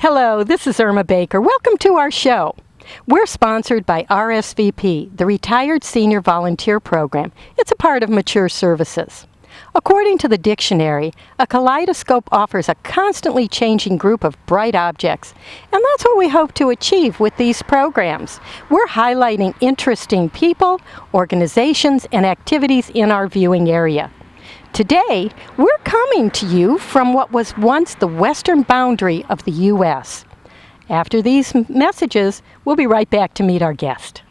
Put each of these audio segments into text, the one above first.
Hello, this is Irma Baker. Welcome to our show. We're sponsored by RSVP, the Retired Senior Volunteer Program. It's a part of Mature Services. According to the dictionary, a kaleidoscope offers a constantly changing group of bright objects, and that's what we hope to achieve with these programs. We're highlighting interesting people, organizations, and activities in our viewing area. Today, we're coming to you from what was once the western boundary of the U.S. After these messages, we'll be right back to meet our guest.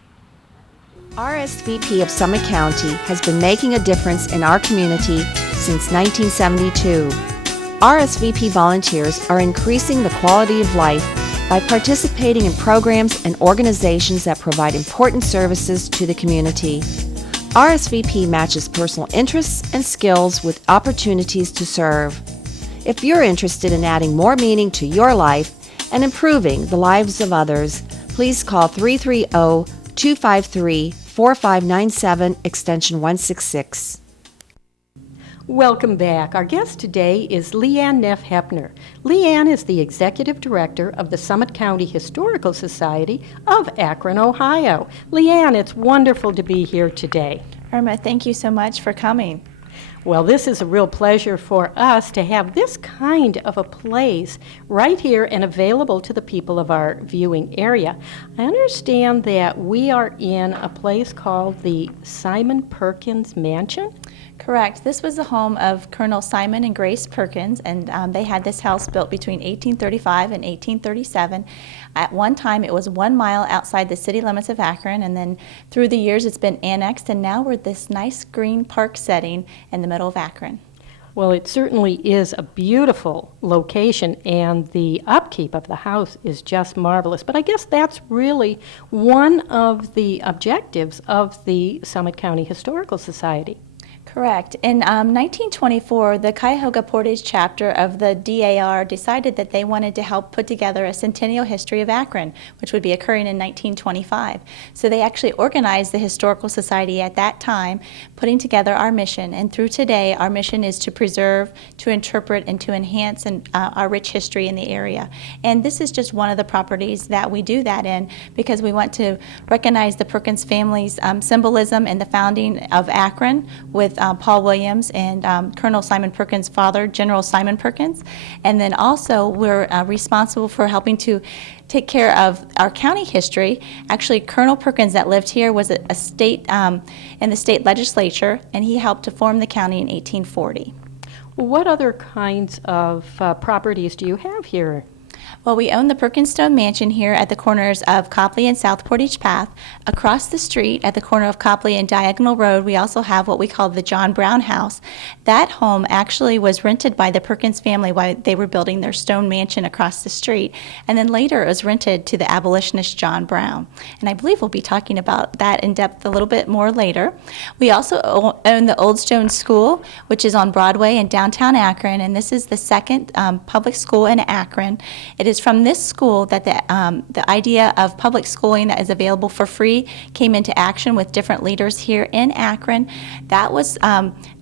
RSVP of Summit County has been making a difference in our community since 1972. RSVP volunteers are increasing the quality of life by participating in programs and organizations that provide important services to the community. RSVP matches personal interests and skills with opportunities to serve. If you're interested in adding more meaning to your life and improving the lives of others, please call 330-253-4597, extension 166. Welcome back. Our guest today is Leanne Neff-Hepner. Leanne is the Executive Director of the Summit County Historical Society of Akron, Ohio. Leanne, it's wonderful to be here today. Irma, thank you so much for coming. Well, this is a real pleasure for us to have this kind of a place right here and available to the people of our viewing area. I understand that we are in a place called the Simon Perkins Mansion. Correct. This was the home of Colonel Simon and Grace Perkins, and they had this house built between 1835 and 1837. At one time, it was 1 mile outside the city limits of Akron, and then through the years, it's been annexed, and now we're this nice green park setting in the middle of Akron. Well, it certainly is a beautiful location, and the upkeep of the house is just marvelous. But I guess that's really one of the objectives of the Summit County Historical Society. Correct. In 1924, the Cuyahoga Portage chapter of the DAR decided that they wanted to help put together a centennial history of Akron, which would be occurring in 1925. So they actually organized the Historical Society at that time, putting together our mission. And through today, our mission is to preserve, to interpret, and to enhance our rich history in the area. And this is just one of the properties that we do that in, because we want to recognize the Perkins family's symbolism in the founding of Akron with Paul Williams and Colonel Simon Perkins' father, General Simon Perkins. And then also we're responsible for helping to take care of our county history. Actually, Colonel Perkins that lived here was a state in the state legislature, and he helped to form the county in 1840. What other kinds of properties do you have here? Well, we own the Perkins Stone Mansion here at the corners of Copley and South Portage Path. Across the street at the corner of Copley and Diagonal Road, we also have what we call the John Brown House. That home actually was rented by the Perkins family while they were building their stone mansion across the street. And then later it was rented to the abolitionist John Brown. And I believe we'll be talking about that in depth a little bit more later. We also own the Old Stone School, which is on Broadway in downtown Akron. And this is the second public school in Akron. It is from this school that the idea of public schooling that is available for free came into action with different leaders here in Akron. That was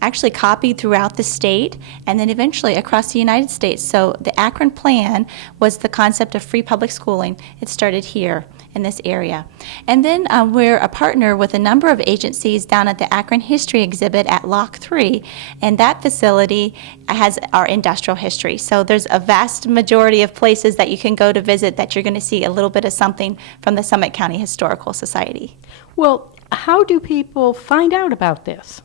actually copied throughout the state and then eventually across the United States. So the Akron plan was the concept of free public schooling. It started here in this area. And then we're a partner with a number of agencies down at the Akron History Exhibit at Lock 3, and that facility has our industrial history. So there's a vast majority of places that you can go to visit that you're going to see a little bit of something from the Summit County Historical Society. Well, how do people find out about this?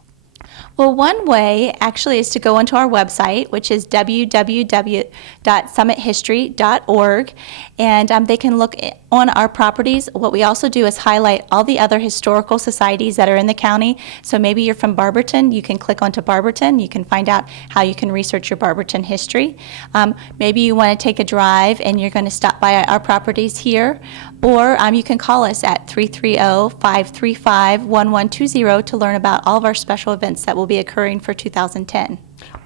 Well, one way actually is to go onto our website, which is www.summithistory.org, and they can look on our properties. What we also do is highlight all the other historical societies that are in the county. So maybe you're from Barberton, you can click onto Barberton. You can find out how you can research your Barberton history. Maybe you want to take a drive and you're going to stop by our properties here, or you can call us at 330-535-1120 to learn about all of our special events that will be occurring for 2010.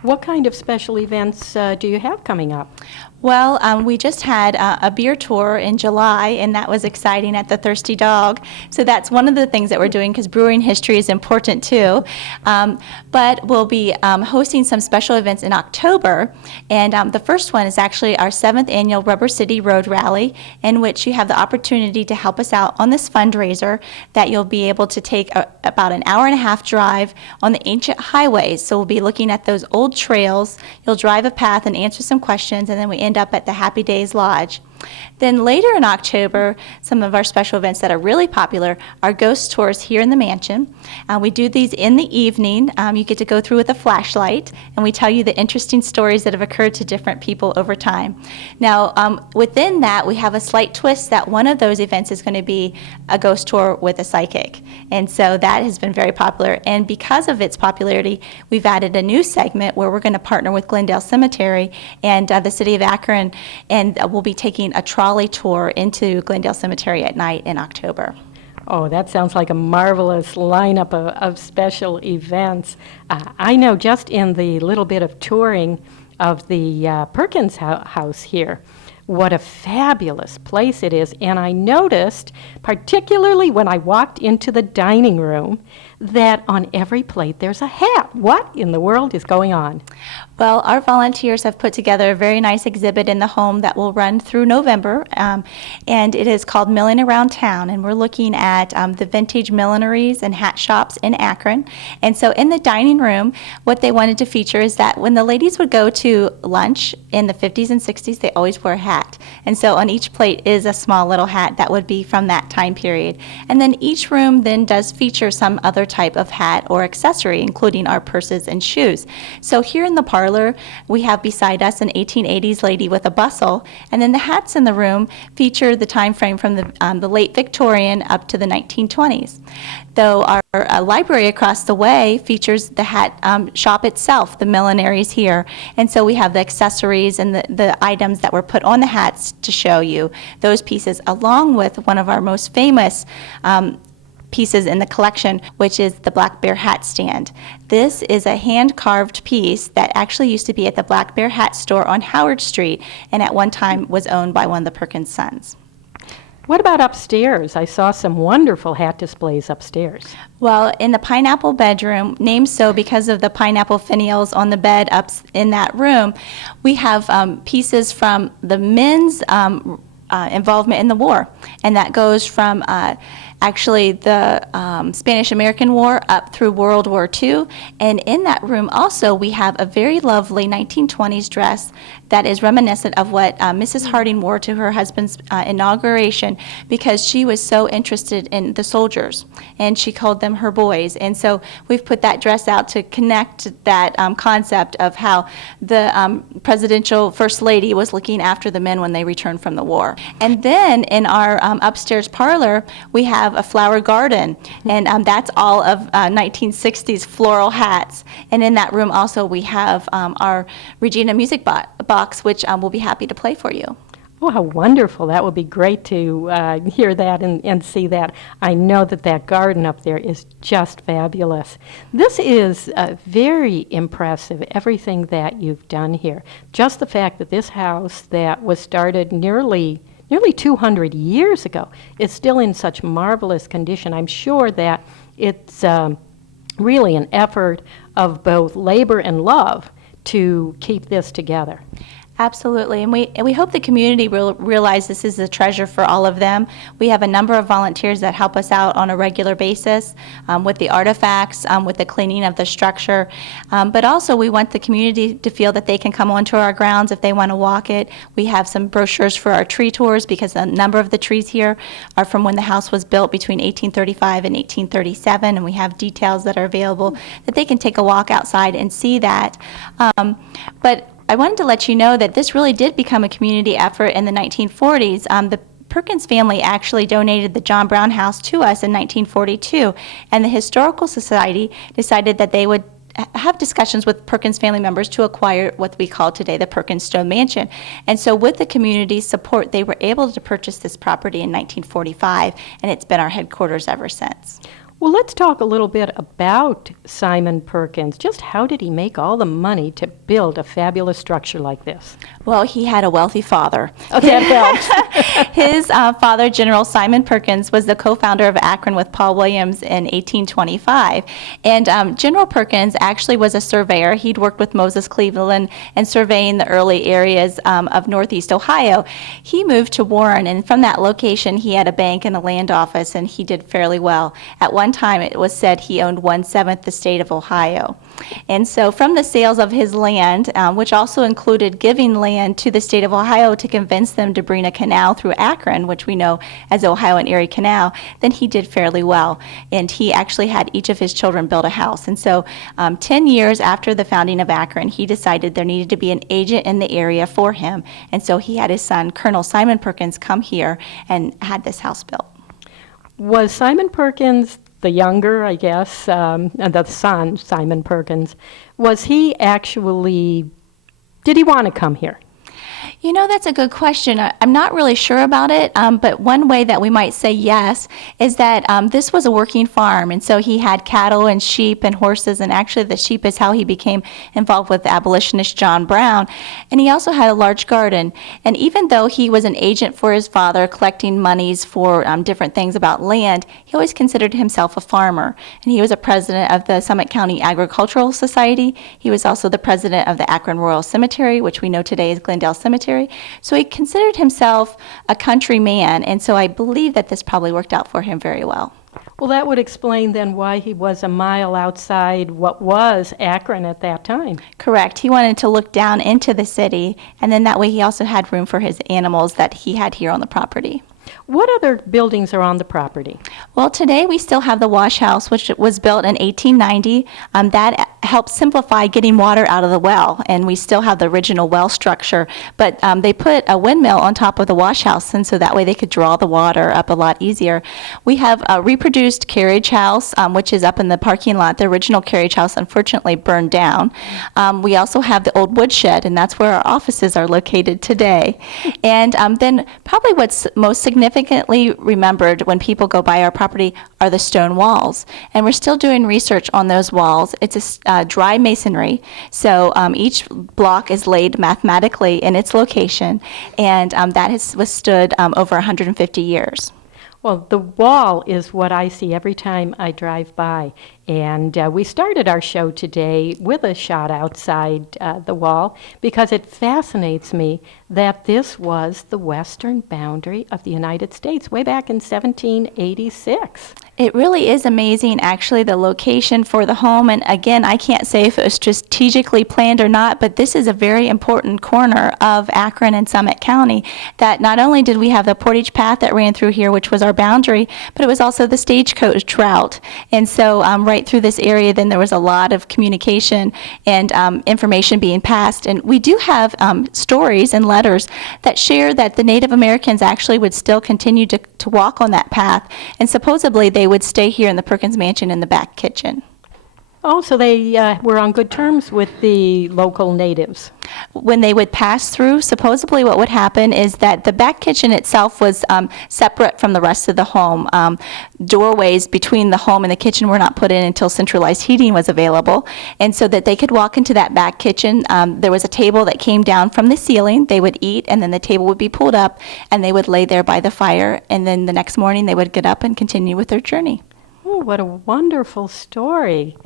What kind of special events do you have coming up? Well, we just had a beer tour in July, and that was exciting at the Thirsty Dog. So that's one of the things that we're doing, because brewing history is important too. But we'll be hosting some special events in October, and the first one is actually our 7th annual Rubber City Road Rally, in which you have the opportunity to help us out on this fundraiser that you'll be able to take about an hour and a half drive on the ancient highways. So we'll be looking at those old trails. You'll drive a path and answer some questions, and then we end up at the Happy Days Lodge. Then later in October, some of our special events that are really popular are ghost tours here in the mansion. We do these in the evening. You get to go through with a flashlight, and we tell you the interesting stories that have occurred to different people over time. Now, within that, we have a slight twist that one of those events is going to be a ghost tour with a psychic. And so that has been very popular. And because of its popularity, we've added a new segment where we're going to partner with Glendale Cemetery and the City of Akron, and we'll be taking a trolley tour into Glendale Cemetery at night in October. Oh, that sounds like a marvelous lineup of special events. I know just in the little bit of touring of the Perkins house here, what a fabulous place it is. And I noticed, particularly when I walked into the dining room, that on every plate there's a hat. What in the world is going on? Well, our volunteers have put together a very nice exhibit in the home that will run through November, and it is called Milling Around Town, and we're looking at the vintage millineries and hat shops in Akron. And so in the dining room, what they wanted to feature is that when the ladies would go to lunch in the 50s and 60s, they always wore a hat. And so on each plate is a small little hat that would be from that time period. And then each room then does feature some other type of hat or accessory, including our purses and shoes. So here in the parlor, we have beside us an 1880s lady with a bustle, and then the hats in the room feature the time frame from the late Victorian up to the 1920s. Though our library across the way features the hat shop itself, the millineries here, and so we have the accessories and the items that were put on the hats to show you those pieces, along with one of our most famous pieces in the collection, which is the Black Bear hat stand. This is a hand-carved piece that actually used to be at the Black Bear hat store on Howard Street, and at one time was owned by one of the Perkins sons. What about upstairs? I saw some wonderful hat displays upstairs. Well, in the pineapple bedroom, named so because of the pineapple finials on the bed up in that room, we have pieces from the men's involvement in the war, and that goes from actually the Spanish-American War up through World War II. And in that room also we have a very lovely 1920s dress that is reminiscent of what Mrs. Harding wore to her husband's inauguration, because she was so interested in the soldiers and she called them her boys. And so we've put that dress out to connect that concept of how the presidential first lady was looking after the men when they returned from the war. And then in our upstairs parlor, we have a flower garden, and that's all of 1960s floral hats. And in that room also we have our Regina music box, which we'll be happy to play for you. Oh, how wonderful. That would be great to hear that and see that. I know that garden up there is just fabulous. This is very impressive, everything that you've done here. Just the fact that this house that was started nearly 200 years ago is still in such marvelous condition. I'm sure that it's really an effort of both labor and love to keep this together. Absolutely, and we hope the community will realize this is a treasure for all of them. We have a number of volunteers that help us out on a regular basis with the artifacts, with the cleaning of the structure, but also we want the community to feel that they can come onto our grounds if they want to walk it. We have some brochures for our tree tours, because a number of the trees here are from when the house was built between 1835 and 1837, and we have details that are available that they can take a walk outside and see that. But I wanted to let you know that this really did become a community effort in the 1940s. The Perkins family actually donated the John Brown House to us in 1942, and the Historical Society decided that they would have discussions with Perkins family members to acquire what we call today the Perkins Stone Mansion. And so with the community's support, they were able to purchase this property in 1945, and it's been our headquarters ever since. Well, let's talk a little bit about Simon Perkins. Just how did he make all the money to build a fabulous structure like this? Well, he had a wealthy father. Oh, that helps. His father, General Simon Perkins, was the co-founder of Akron with Paul Williams in 1825. And General Perkins actually was a surveyor. He'd worked with Moses Cleveland and surveying the early areas of northeast Ohio. He moved to Warren, and from that location, he had a bank and a land office, and he did fairly well. At one time, it was said he owned 1/7 the state of Ohio. And so from the sales of his land, which also included giving land to the state of Ohio to convince them to bring a canal through Akron, which we know as the Ohio and Erie Canal, then he did fairly well. And he actually had each of his children build a house. And so 10 years after the founding of Akron, he decided there needed to be an agent in the area for him. And so he had his son, Colonel Simon Perkins, come here and had this house built. Was Simon Perkins the younger, I guess, and the son, Simon Perkins, was he actually, did he want to come here? You know, that's a good question. I'm not really sure about it, but one way that we might say yes is that this was a working farm, and so he had cattle and sheep and horses, and actually the sheep is how he became involved with the abolitionist John Brown. And he also had a large garden. And even though he was an agent for his father, collecting monies for different things about land, he always considered himself a farmer. And he was a president of the Summit County Agricultural Society. He was also the president of the Akron Royal Cemetery, which we know today is Glendale Cemetery. So he considered himself a country man, and so I believe that this probably worked out for him very well. Well, that would explain then why he was a mile outside what was Akron at that time. Correct. He wanted to look down into the city, and then that way he also had room for his animals that he had here on the property. What other buildings are on the property? Well, today we still have the wash house, which was built in 1890. That helped simplify getting water out of the well, and we still have the original well structure. But they put a windmill on top of the wash house, and so that way they could draw the water up a lot easier. We have a reproduced carriage house, which is up in the parking lot. The original carriage house unfortunately burned down. We also have the old woodshed, and that's where our offices are located today. And then probably what's most significantly remembered when people go by our property are the stone walls. And we're still doing research on those walls. It's a dry masonry, so each block is laid mathematically in its location, and that has withstood over 150 years. Well, the wall is what I see every time I drive by. And we started our show today with a shot outside the wall because it fascinates me that this was the western boundary of the United States way back in 1786. It really is amazing, actually, the location for the home. And again, I can't say if it was strategically planned or not, but this is a very important corner of Akron and Summit County, that not only did we have the Portage Path that ran through here, which was our boundary, but it was also the stagecoach route. And so right through this area, then there was a lot of communication and information being passed. And we do have stories and letters that share that the Native Americans actually would still continue to walk on that path, and supposedly they would stay here in the Perkins Mansion in the back kitchen. Oh, so they were on good terms with the local natives. When they would pass through, supposedly what would happen is that the back kitchen itself was separate from the rest of the home. Doorways between the home and the kitchen were not put in until centralized heating was available. And so that they could walk into that back kitchen, there was a table that came down from the ceiling. They would eat, and then the table would be pulled up, and they would lay there by the fire. And then the next morning they would get up and continue with their journey. Oh, what a wonderful story.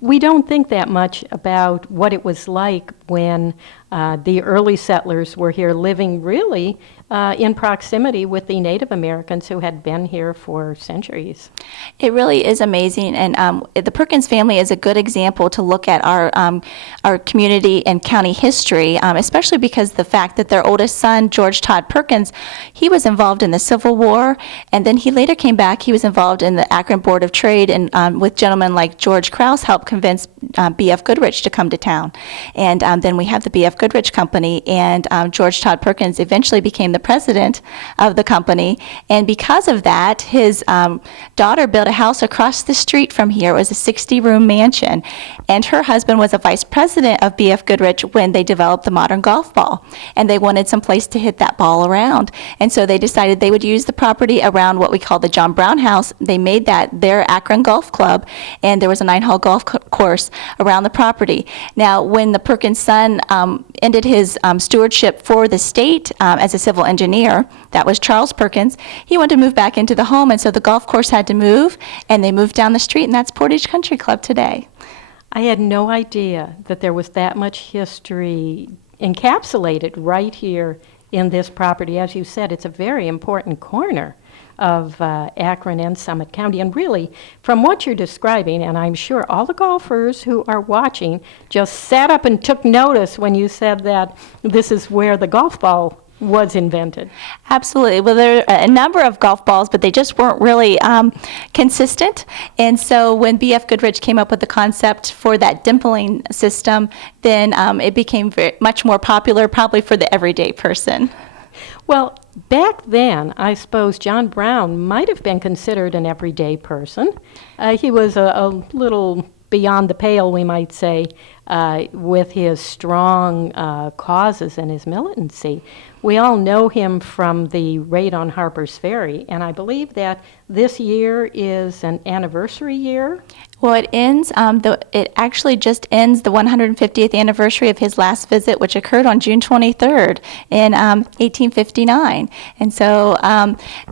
We don't think that much about what it was like when the early settlers were here living really in proximity with the Native Americans who had been here for centuries. It really is amazing, and the Perkins family is a good example to look at our community and county history, especially because the fact that their oldest son, George Todd Perkins, he was involved in the Civil War, and then he later came back. He was involved in the Akron Board of Trade, and with gentlemen like George Krause helped convince B.F. Goodrich to come to town. And then we have the B.F. B.F. Goodrich Company, and George Todd Perkins eventually became the president of the company. And because of that, his daughter built a house across the street from here. It was a 60-room mansion, and her husband was a vice president of B.F. Goodrich when they developed the modern golf ball, and they wanted some place to hit that ball around. And so they decided they would use the property around what we call the John Brown House. They made that their Akron Golf Club, and there was a 9-hole golf course around the property. Now, when the Perkins son ended his stewardship for the state as a civil engineer, that was Charles Perkins, he wanted to move back into the home, and so the golf course had to move, and they moved down the street, and that's Portage Country Club today. I had no idea that there was that much history encapsulated right here in this property. As you said, it's a very important corner of Akron and Summit County. And really, from what you're describing, and I'm sure all the golfers who are watching just sat up and took notice when you said that this is where the golf ball was invented. Absolutely. Well, there are a number of golf balls, but they just weren't really consistent. And so when B.F. Goodrich came up with the concept for that dimpling system, then it became much more popular, probably for the everyday person. Well, back then, I suppose John Brown might have been considered an everyday person. He was a little beyond the pale, we might say, with his strong causes and his militancy. We all know him from the raid on Harper's Ferry, and I believe that this year is an anniversary year. Well, it ends, it actually just ends the 150th anniversary of his last visit, which occurred on June 23rd in 1859. And so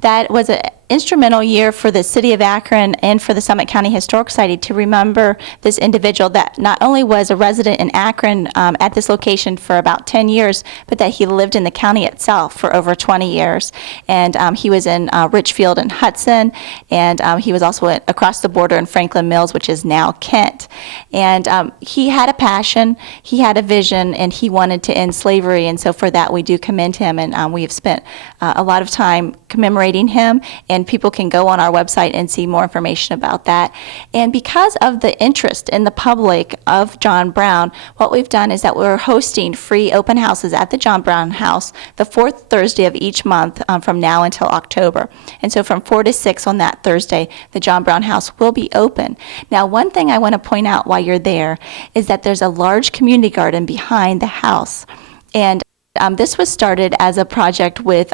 that was an instrumental year for the city of Akron and for the Summit County Historic Society to remember this individual that not only was a resident in Akron at this location for about 10 years, but that he lived in the county itself for over 20 years. And he was in Richfield and Hudson, and he was also across the border in Franklin Mills, which is now Kent. And he had a passion, he had a vision, and he wanted to end slavery. And so for that, we do commend him, and we have spent a lot of time commemorating him, and people can go on our website and see more information about that. And because of the interest in the public of John Brown, what we've done is that we're hosting free open houses at the John Brown House the fourth Thursday of each month from now until October. And so from 4 to 6 on that Thursday, the John Brown House will be open. Now, one thing I want to point out while you're there is that there's a large community garden behind the house. And this was started as a project with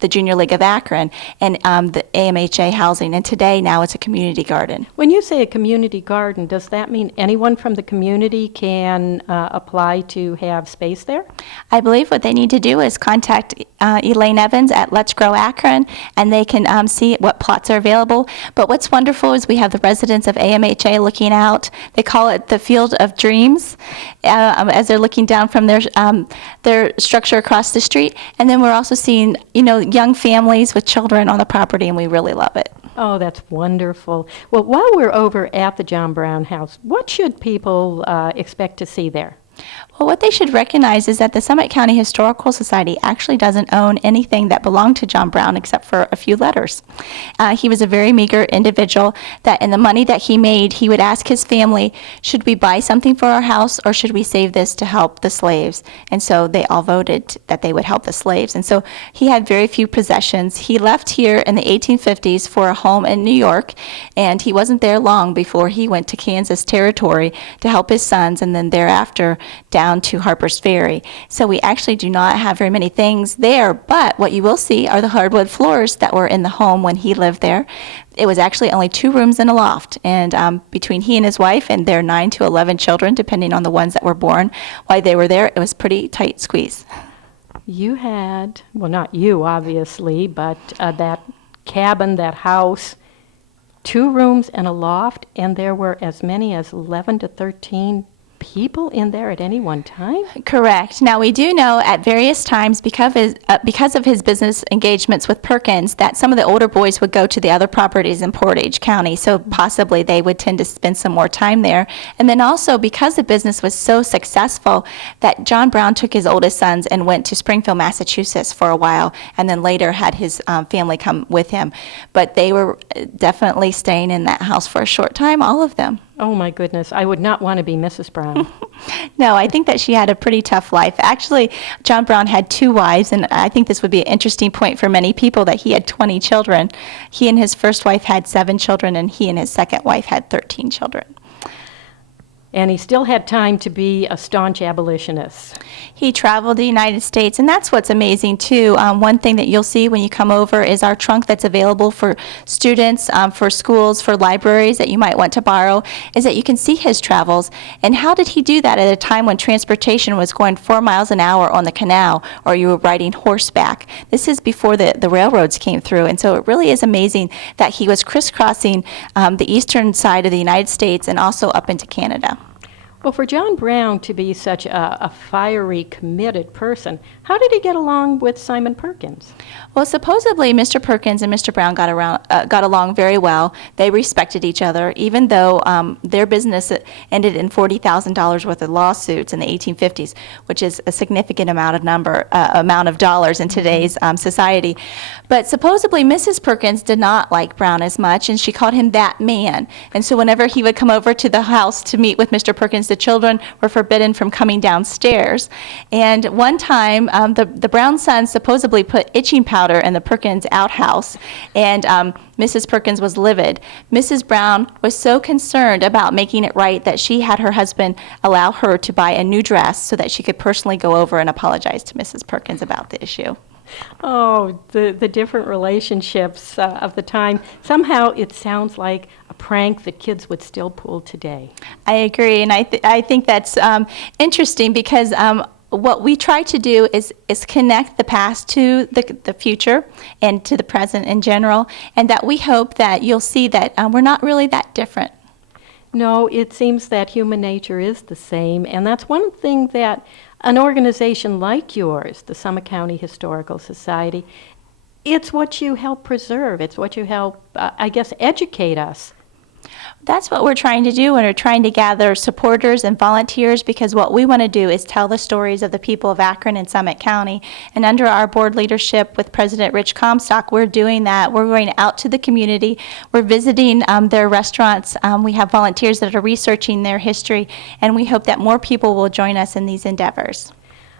the Junior League of Akron and the AMHA housing, and today now it's a community garden. When you say a community garden, does that mean anyone from the community can apply to have space there? I believe what they need to do is contact Elaine Evans at Let's Grow Akron, and they can see what plots are available. But what's wonderful is we have the residents of AMHA looking out. They call it the Field of Dreams as they're looking down from their structure across the street. And then we're also seeing, young families with children on the property, and we really love it. Oh, that's wonderful. Well, while we're over at the John Brown House, what should people expect to see there? Well, what they should recognize is that the Summit County Historical Society actually doesn't own anything that belonged to John Brown except for a few letters. He was a very meager individual that in the money that he made, he would ask his family, should we buy something for our house or should we save this to help the slaves? And so they all voted that they would help the slaves. And so he had very few possessions. He left here in the 1850s for a home in New York, and he wasn't there long before he went to Kansas Territory to help his sons, and then thereafter down to Harper's Ferry. So we actually do not have very many things there, but what you will see are the hardwood floors that were in the home when he lived there. It was actually only 2 rooms and a loft, and between he and his wife and their 9 to 11 children, depending on the ones that were born while they were there, it was pretty tight squeeze. You had, well, not you obviously, but that cabin, that house, 2 rooms and a loft, and there were as many as 11 to 13 people in there at any one time? Correct. Now, we do know at various times, because of his business engagements with Perkins, that some of the older boys would go to the other properties in Portage County, so possibly they would tend to spend some more time there. And then also, because the business was so successful, that John Brown took his oldest sons and went to Springfield, Massachusetts for a while, and then later had his family come with him. But they were definitely staying in that house for a short time, all of them. Oh my goodness, I would not want to be Mrs. Brown. No, I think that she had a pretty tough life. Actually, John Brown had 2 wives, and I think this would be an interesting point for many people that he had 20 children. He and his first wife had 7 children, and he and his second wife had 13 children. And he still had time to be a staunch abolitionist. He traveled the United States, and that's what's amazing, too. One thing that you'll see when you come over is our trunk that's available for students, for schools, for libraries that you might want to borrow, is that you can see his travels. And how did he do that at a time when transportation was going 4 miles an hour on the canal, or you were riding horseback? This is before the railroads came through, and so it really is amazing that he was crisscrossing the eastern side of the United States and also up into Canada. Well, for John Brown to be such a fiery, committed person, how did he get along with Simon Perkins? Well, supposedly Mr. Perkins and Mr. Brown got along very well. They respected each other, even though their business ended in $40,000 worth of lawsuits in the 1850s, which is a significant amount of dollars in today's society. But supposedly Mrs. Perkins did not like Brown as much, and she called him that man. And so whenever he would come over to the house to meet with Mr. Perkins, the children were forbidden from coming downstairs. And one time, the Brown sons supposedly put itching powder in the Perkins outhouse, and Mrs. Perkins was livid. Mrs. Brown was so concerned about making it right that she had her husband allow her to buy a new dress so that she could personally go over and apologize to Mrs. Perkins about the issue. Oh, the different relationships of the time. Somehow it sounds like a prank that kids would still pull today. I agree, and I think that's interesting because what we try to do is connect the past to the future and to the present in general, and that we hope that you'll see that we're not really that different. No, it seems that human nature is the same, and that's one thing that an organization like yours, the Summit County Historical Society, it's what you help preserve. It's what you help, educate us. That's what we're trying to do, and we're trying to gather supporters and volunteers, because what we want to do is tell the stories of the people of Akron and Summit County. And under our board leadership with President Rich Comstock, we're doing that. We're going out to the community. We're visiting their restaurants. We have volunteers that are researching their history, and we hope that more people will join us in these endeavors.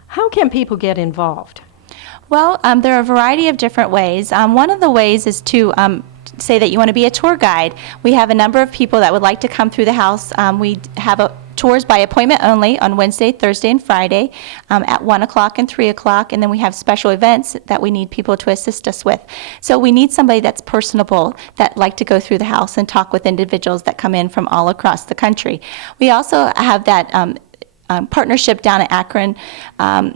How can people get involved? Well, there are a variety of different ways. One of the ways is to say that you want to be a tour guide. We have a number of people that would like to come through the house. We have tours by appointment only on Wednesday, Thursday, and Friday at 1 o'clock and 3 o'clock, and then we have special events that we need people to assist us with. So we need somebody that's personable, that like to go through the house and talk with individuals that come in from all across the country. We also have that partnership down at Akron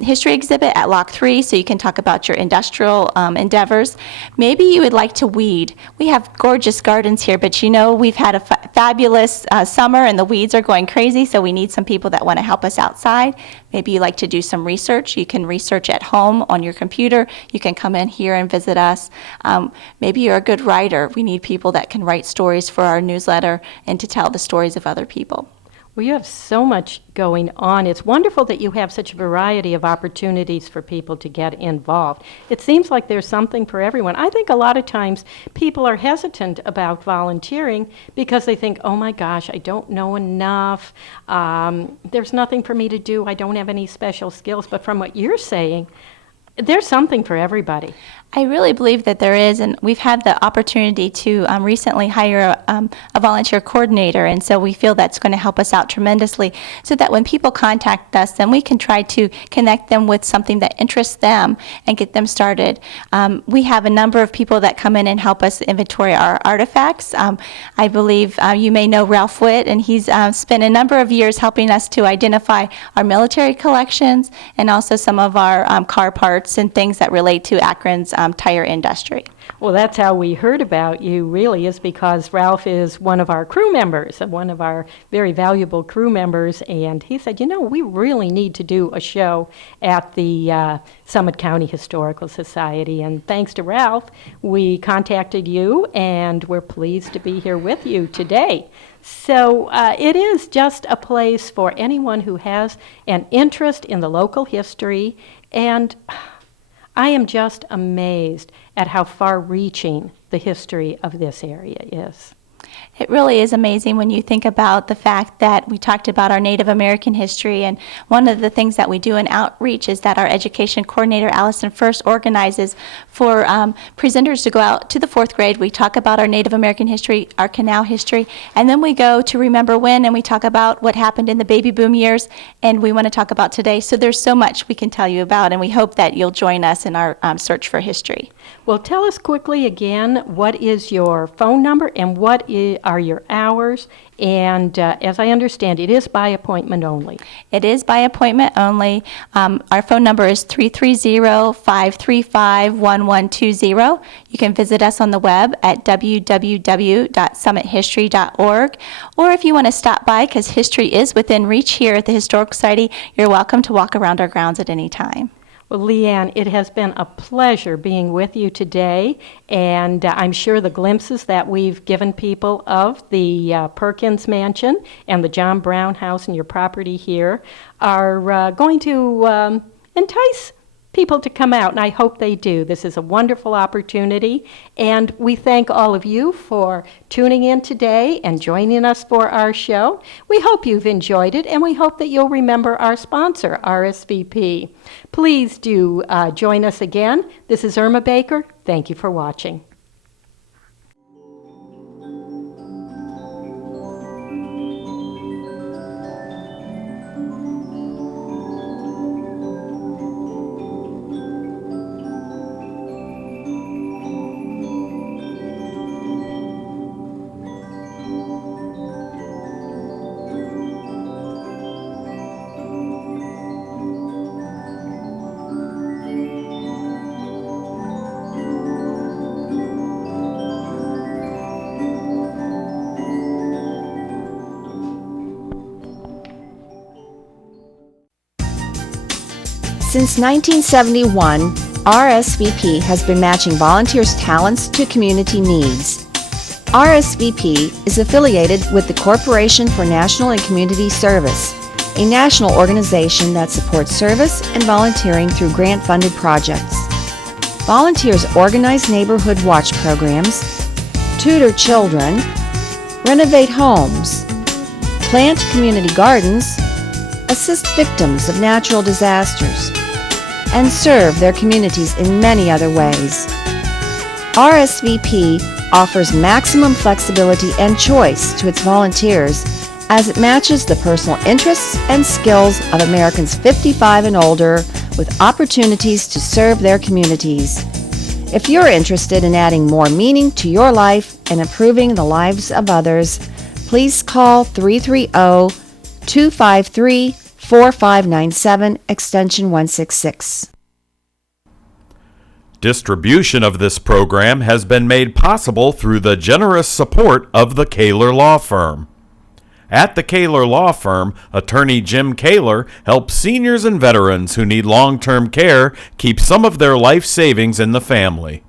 History Exhibit at Lock 3, so you can talk about your industrial endeavors. Maybe you would like to weed. We have gorgeous gardens here, but you know we've had a fabulous summer and the weeds are going crazy, so we need some people that want to help us outside. Maybe you like to do some research. You can research at home on your computer. You can come in here and visit us. Maybe you're a good writer. We need people that can write stories for our newsletter and to tell the stories of other people. Well, you have so much going on. It's wonderful that you have such a variety of opportunities for people to get involved. It seems like there's something for everyone. I think a lot of times people are hesitant about volunteering because they think, oh my gosh, I don't know enough. There's nothing for me to do. I don't have any special skills. But from what you're saying, there's something for everybody. I really believe that there is, and we've had the opportunity to recently hire a volunteer coordinator, and so we feel that's going to help us out tremendously, so that when people contact us, then we can try to connect them with something that interests them and get them started. We have a number of people that come in and help us inventory our artifacts. I believe you may know Ralph Witt, and he's spent a number of years helping us to identify our military collections and also some of our car parts and things that relate to Akron's tire industry. Well, that's how we heard about you, really, is because Ralph is one of our crew members, one of our very valuable crew members, and he said, you know, we really need to do a show at the Summit County Historical Society, and thanks to Ralph, we contacted you, and we're pleased to be here with you today. So it is just a place for anyone who has an interest in the local history, and I am just amazed at how far-reaching the history of this area is. It really is amazing when you think about the fact that we talked about our Native American history, and one of the things that we do in outreach is that our education coordinator, Allison First, organizes for presenters to go out to the 4th grade. We talk about our Native American history, our canal history, and then we go to Remember When, and we talk about what happened in the baby boom years, and we want to talk about today. So there's so much we can tell you about, and we hope that you'll join us in our search for history. Well, tell us quickly again, what is your phone number and what are your hours? And as I understand, it is by appointment only. It is by appointment only. Our phone number is 330-535-1120. You can visit us on the web at www.summithistory.org. Or if you want to stop by, because history is within reach here at the Historical Society, you're welcome to walk around our grounds at any time. Well, Leanne, it has been a pleasure being with you today, and I'm sure the glimpses that we've given people of the Perkins Mansion and the John Brown House and your property here are going to entice people to come out, and I hope they do. This is a wonderful opportunity, and we thank all of you for tuning in today and joining us for our show. We hope you've enjoyed it, and we hope that you'll remember our sponsor, RSVP. Please do join us again. This is Irma Baker. Thank you for watching. Since 1971, RSVP has been matching volunteers' talents to community needs. RSVP is affiliated with the Corporation for National and Community Service, a national organization that supports service and volunteering through grant-funded projects. Volunteers organize neighborhood watch programs, tutor children, renovate homes, plant community gardens, assist victims of natural disasters, and serve their communities in many other ways. RSVP offers maximum flexibility and choice to its volunteers as it matches the personal interests and skills of Americans 55 and older with opportunities to serve their communities. If you're interested in adding more meaning to your life and improving the lives of others, please call 330-253-4597, extension 166. Distribution of this program has been made possible through the generous support of the Kaler Law Firm. At the Kaler Law Firm, attorney Jim Kaler helps seniors and veterans who need long-term care keep some of their life savings in the family.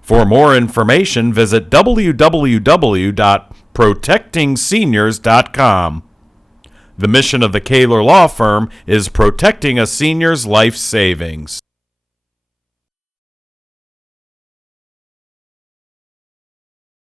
For more information, visit www.protectingseniors.com. The mission of the Kaler Law Firm is protecting a senior's life savings.